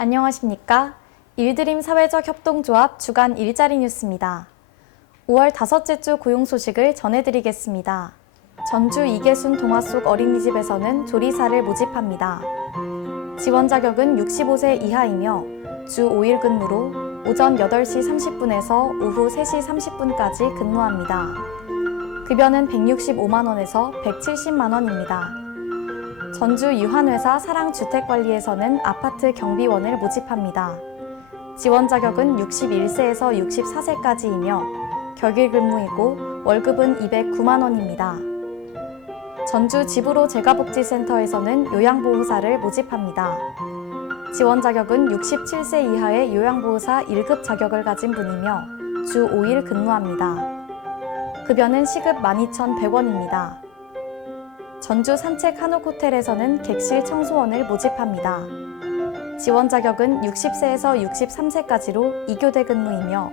안녕하십니까? 일드림 사회적 협동조합 주간 일자리 뉴스입니다. 5월 다섯째 주 고용 소식을 전해드리겠습니다. 전주 이계순 동화 속 어린이집에서는 조리사를 모집합니다. 지원 자격은 65세 이하이며 주 5일 근무로 오전 8시 30분에서 오후 3시 30분까지 근무합니다. 급여는 165만 원에서 170만 원입니다. 전주 유한회사 사랑주택관리에서는 아파트 경비원을 모집합니다. 지원 자격은 61세에서 64세까지이며 격일 근무이고 월급은 209만 원입니다. 전주 지브로 재가복지센터에서는 요양보호사를 모집합니다. 지원 자격은 67세 이하의 요양보호사 1급 자격을 가진 분이며 주 5일 근무합니다. 급여는 시급 12,100원입니다. 전주 산책 한옥 호텔에서는 객실 청소원을 모집합니다. 지원 자격은 60세에서 63세까지로 2교대 근무이며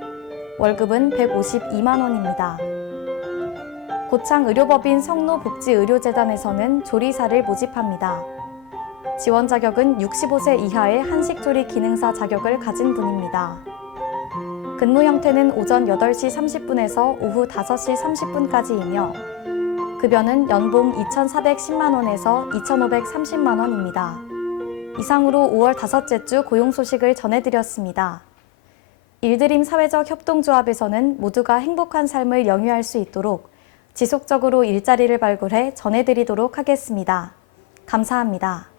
월급은 152만 원입니다. 고창 의료법인 성노복지의료재단에서는 조리사를 모집합니다. 지원 자격은 65세 이하의 한식조리 기능사 자격을 가진 분입니다. 근무 형태는 오전 8시 30분에서 오후 5시 30분까지이며 급여는 연봉 2,410만 원에서 2,530만 원입니다. 이상으로 5월 다섯째 주 고용 소식을 전해드렸습니다. 일드림 사회적 협동조합에서는 모두가 행복한 삶을 영위할 수 있도록 지속적으로 일자리를 발굴해 전해드리도록 하겠습니다. 감사합니다.